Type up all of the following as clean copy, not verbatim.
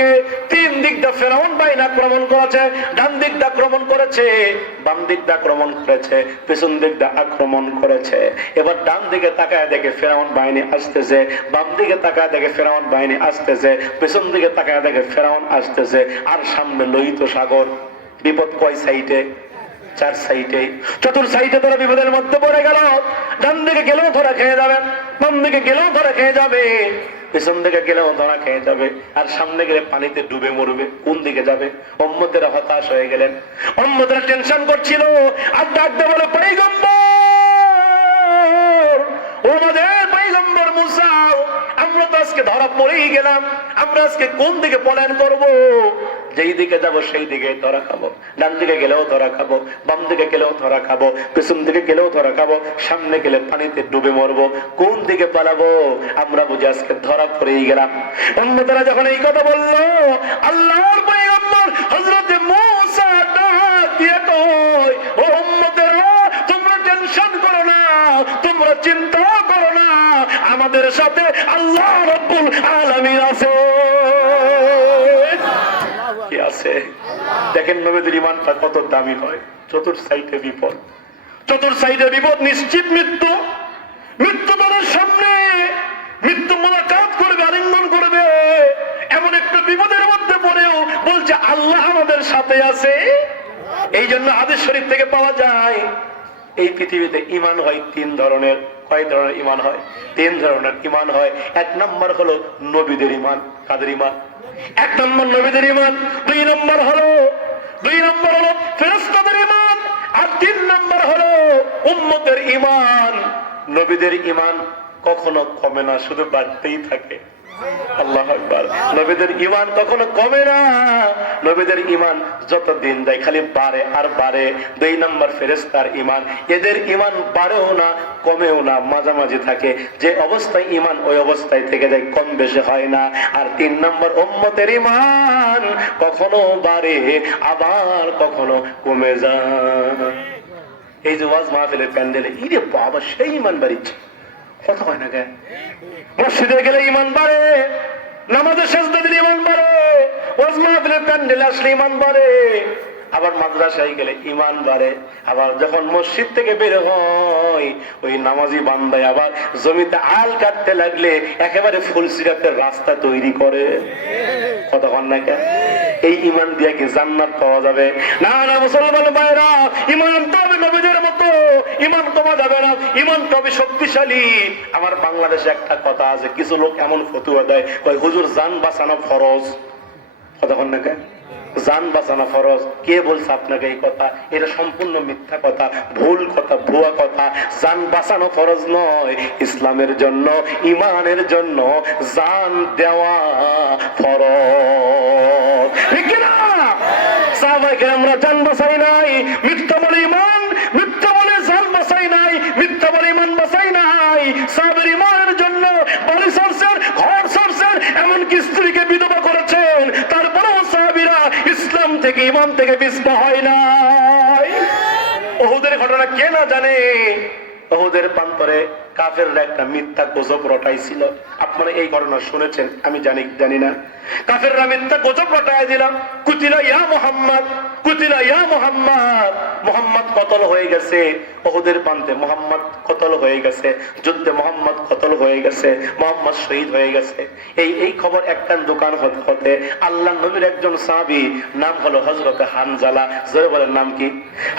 দিকে, তিন দিক দিয়ে ফেরাউন বাহিনী আক্রমণ করেছে, ডান দিক দিয়ে আক্রমণ করেছে, বাম দিক দিয়ে আক্রমণ করেছে, পেছন দিক দিয়ে আক্রমণ করেছে। এবার ডান দিকে তাকায় দেখে ফেরাউন বাহিনী আসতেছে, বাম দিকে তাকায় দেখে ফেরাউন বাহিনী আসতেছে, পেছন দিকে তাকায় দেখে ফেরাউন আসতেছে, আর সামনে লোহিত সাগর। বিপদ কয় সাইডে? চার সাইডে। চতুর সাইডে তারা বিপদের মধ্যে পড়ে গেল। ডান দিকে গেলেও ধরা খেয়ে যাবে, বাম দিকে গেলেও ধরা খেয়ে যাবে, পেছন দিকে গেলেও ধরা খেয়ে যাবে, আর সামনে গেলে পানিতে ডুবে মরবে। কোন দিকে যাবে? উম্মতেরা হতাশ হয়ে গেলেন, উম্মতেরা টেনশন করছিল। আর ডাকতে বলে, পয়গম্বর, ও আমাদের পয়গম্বর মুসা, আমরা তো আজকে ধরা পড়েই গেলাম, আমরা আজকে কোন দিকে পলায়ন করব? যেই দিকে যাব সেই দিকে ধরা খাবো, ডান দিকে গেলেও ধরা খাবো, বাম দিকে গেলেও ধরা খাবো, পেছন দিকে গেলেও ধরা খাবো, সামনে গেলে পানিতে ডুবে মরবো। কোন দিকে পালাবো? আমরা বুঝি আজকে ধরা পড়েই গেলাম। উম্মতেরা যখন এই কথা বললো, আল্লাহর পয়গম্বর হযরত মুসা ডাক দিয়ে কয়, ও উম্মতেরা, তোমরা টেনশন করো না, তোমরা চিন্তা করো না, আমাদের সাথে আল্লাহ রাব্বুল আলামিন আছে। কি আছে? দেখেন নবীদের ঈমানটা কত দামি হয়। চতুর সাইডে বিপদ, চতুর সাইডে বিপদ, নিশ্চিত মৃত্যু। মৃত্যু তোমার সামনে, মৃত্যু মোলাকাত করবে, আলিঙ্গন করবে। এমন একটা বিপদের মধ্যে পড়েও বলছে আল্লাহ আমাদের সাথে আছে। এই জন্য হাদিস শরীফ থেকে পাওয়া যায়, এই পৃথিবীতে ঈমান হয় তিন ধরনের। কয় ধরনের ঈমান হয়? তিন ধরনের ঈমান হয়। এক নম্বর হলো নবীদের ঈমান। কাদের ঈমান? এক নম্বর নবীদের ঈমান, দুই নম্বর হলো ফেরেশতাদের ঈমান, আর তিন নম্বর হলো উম্মতের ঈমান। নবীদের ঈমান কখনো কমে না, শুধু বাড়তেই থাকে। আল্লাহু আকবার। নবীদের ঈমান কখনো কমে না, নবীদের ঈমান যত দিন যায় খালি বাড়ে আর বাড়ে। দুই নম্বর ফেরেশতার ঈমান, এদের ঈমান বাড়েও না কমেও না, মাঝামাঝি থাকে। যে অবস্থায় ঈমান ওই অবস্থায় থেকে যায়, কম বেশি হয় না। আর তিন নম্বর উম্মতের ঈমান কখনো বাড়ে আবার কখনো কমে যায়। এই যে ওয়াজ মাহফিলের প্যান্ডেলে, ইরে বাবা, সেই ঈমান বাড়িচ্ছে। কথা হয় না কেন? মসজিদে গেলে ঈমান বাড়ে, নামাজে সেজদা দিলে ঈমান বাড়ে, ওয়াজ মাহফিলের প্যান্ডেলে আসলে ঈমান বাড়ে, আবার মাদ্রাসায় গেলে ঈমান বাড়ে। আবার যখন মসজিদ থেকে বের হয়, ওই নামাজি বান্দায় আবার জমিতে আল কাটতে লাগলে একেবারে ফুলসিরাতের রাস্তা তৈরি করে। কথা হয় না কেন? এই ঈমান দিয়ে কি জান্নাত পাওয়া যাবে? না না মুসলমান ভাইরা, ঈমান তো হবে নবীদের মতো, ঈমান কমা যাবে না, ঈমান তো হবে শক্তিশালী। আমার বাংলাদেশে একটা কথা আছে, কিছু লোক এমন ফতোয়া দেয়, কয় হুজুর জান বাঁচানো ফরজ। কথা হয় না কেন? জান বাঁচানো ফরজ। কে বলছে আপনাকে এই কথা? এটা সম্পূর্ণ মিথ্যা কথা, ভুল কথা, ভুয়া কথা। জান বাঁচানো ফরজ নয়, ইসলামের জন্য, ঈমানের জন্য জান দেওয়া ফরজ। ঠিক না? সাহাবায়ে কেরামরা জান বাঁচাই নাই, মিথ্যা বলে ঈমান, মিথ্যা বলে জান বাঁচাই নাই, মিথ্যা বলে ঈমান বাঁচাই নাই। সাহাবের ঈমানের জন্য বাড়ি ছাড়ছেন, ঘর ছাড়ছেন, এমনকি স্ত্রীকে বিধবা করেছেন। তারপরেও সাহাবীরা ইসলাম থেকে, ঈমান থেকে বিস্তার হয় নাই। উহুদের ঘটনা কে না জানে? উহুদের প্রান্তরে কাফেররা একটা মিথ্যা গুজব রটাইছিল। আপনারা এই ঘটনা শুনেছেন, আমি জানি না। কাফেররা মিথ্যা গুজব রটাই দিলাম, কুতিলা ইয়া মুহাম্মদ, কুতিলা ইয়া মুহাম্মদ, মুহাম্মদ কতল হয়ে গেছে। উহুদের প্রান্তে মুহাম্মদ কতল হয়ে গেছে, যুদ্ধে মুহাম্মদ কতল হয়ে গেছে, মুহাম্মদ শহীদ হয়ে গেছে। এই খবর একটা দোকান হতে আল্লাহর নবীর একজন সাহাবী, নাম হলো হযরতে হানজালা। জোরে বলেন নাম কি?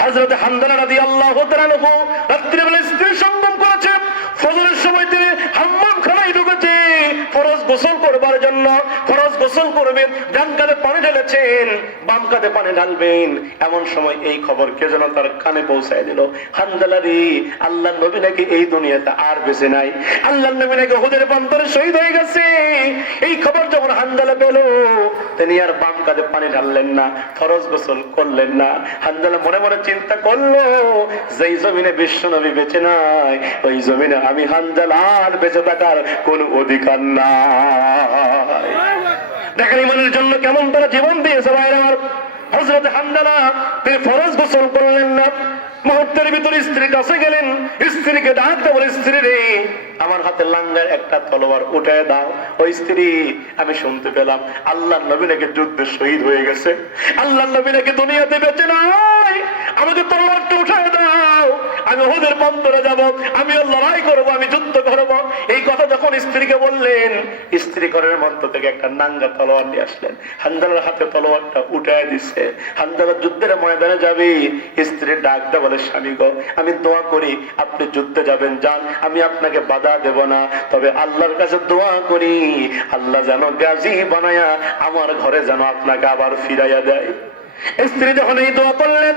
হযরতে হানজালা রাদিয়াল্লাহু তাআলা আনহু রাত্রিবেলা স্ত্রীর সঙ্গম করেছে। ফজরের সময় তিনি হাম্মাম খানায় ঢুকেছে ফরজ গোসল করবার জন্য। ফরজ গোসল করবেন, ডান কাঁধে পানি ঢেলেছেন, বাম কাঁধে পানি ঢালবেন। এমন সময় এই খবর কে যেন তার কানে পৌঁছায় দিল, হানজালা রে, আল্লাহর নবী নাকি এই দুনিয়াতে আর বেঁচে নাই, আল্লাহর নবী নাকি উহুদের প্রান্তরে শহীদ হয়ে গেছে। এই খবর যখন হানজালা পেল, তিনি আর বাম কাঁধে পানি ঢাললেন না, ফরজ গোসল করলেন না। হানজালা মনে মনে চিন্তা করলো, যেই জমিনে বিশ্ব নবী বেঁচে নাই, ওই জমিনে আমি হানজালার বেঁচে থাকার কোন অধিকার নাই। দেখেন ঈমানের জন্য কেমন তারা জীবন দিয়েছে ভাইরা আমার। হযরত হানজালা তিনি ফরজ গোসল করলেন না, মুহূর্তের ভিতরে স্ত্রীর কাছে গেলেন, স্ত্রীকে ডাকতে বলে, স্ত্রী রে, আমার হাতে লাঙ্গার একটা তলোয়ার উঠায় দাও। ওই স্ত্রী, আমি শুনতে পেলাম আল্লাহর নবী নাকি যুদ্ধে শহীদ হয়ে গেছে, আল্লাহর নবী নাকি দুনিয়াতে বেঁচে নাই, আমাকে তলোয়ারটা উঠায় দাও, আমি ওদের বন্দরে যাব, আমি লড়াই করব, আমি যুদ্ধ করব। এই কথা যখন স্ত্রীকে বললেন, স্ত্রী ঘরের মধ্য থেকে একটা নাঙ্গা তলোয়ার নিয়ে আসলেন, হানজালার হাতে তলোয়ারটা উঠায় দিচ্ছে। হানজালা যুদ্ধের ময়দানে যাবে, স্ত্রী ডাক দেয় বলে, স্বামী গো, আমি দোয়া করি আপনি যুদ্ধে যাবেন, যান, আমি আপনাকে বাধা দেব না, তবে আল্লাহর কাছে দোয়া করি আল্লাহ যেন গাজী বানায়া আমার ঘরে যেন আপনাকে আবার ফিরাইয়া দেয়। স্ত্রী যখন এই দোয়া করলেন,